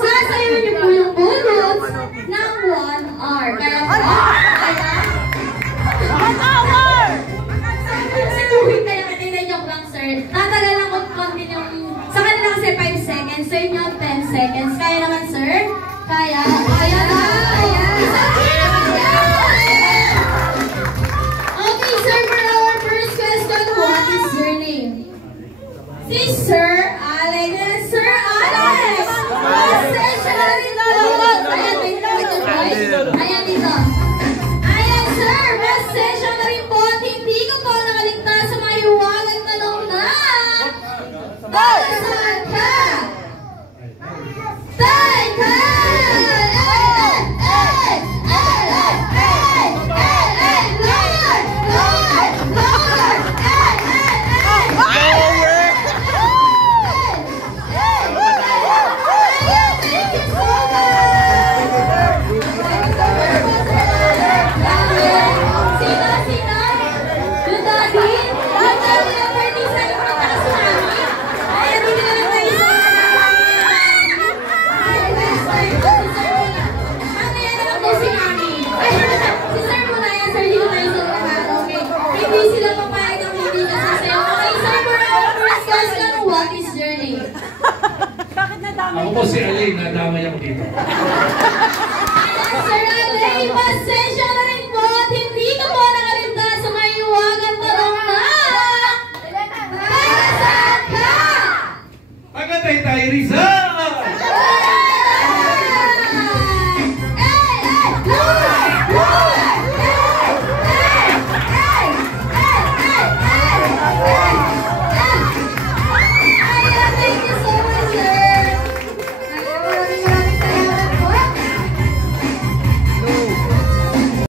Sasayaw niyo po yung bullets ng 1 hour. Kaya po, 1 hour! Sinuhin kaya kanina joke lang, sir. Tatagal lang kung konti yung... Sa kanila kasi 5 seconds. Sa inyo, 10 seconds. Kaya naman, sir? Kaya? Kaya na! Okay, sir, for our first question, what is your name? Si Sir Alex. Sir Alex! Ayan dito. Ayan, sir. Message na rin po at hindi ko po nakaligtas sa mga hiwagang tanong na saan ka? Teka! Ako po si Alain, nadamay ako dito. Sir Alain, pasensya na rin po at hindi ko po nakaligtas sa may iwagan tanong na para saan ka? Pagkatay tayo, Rizal!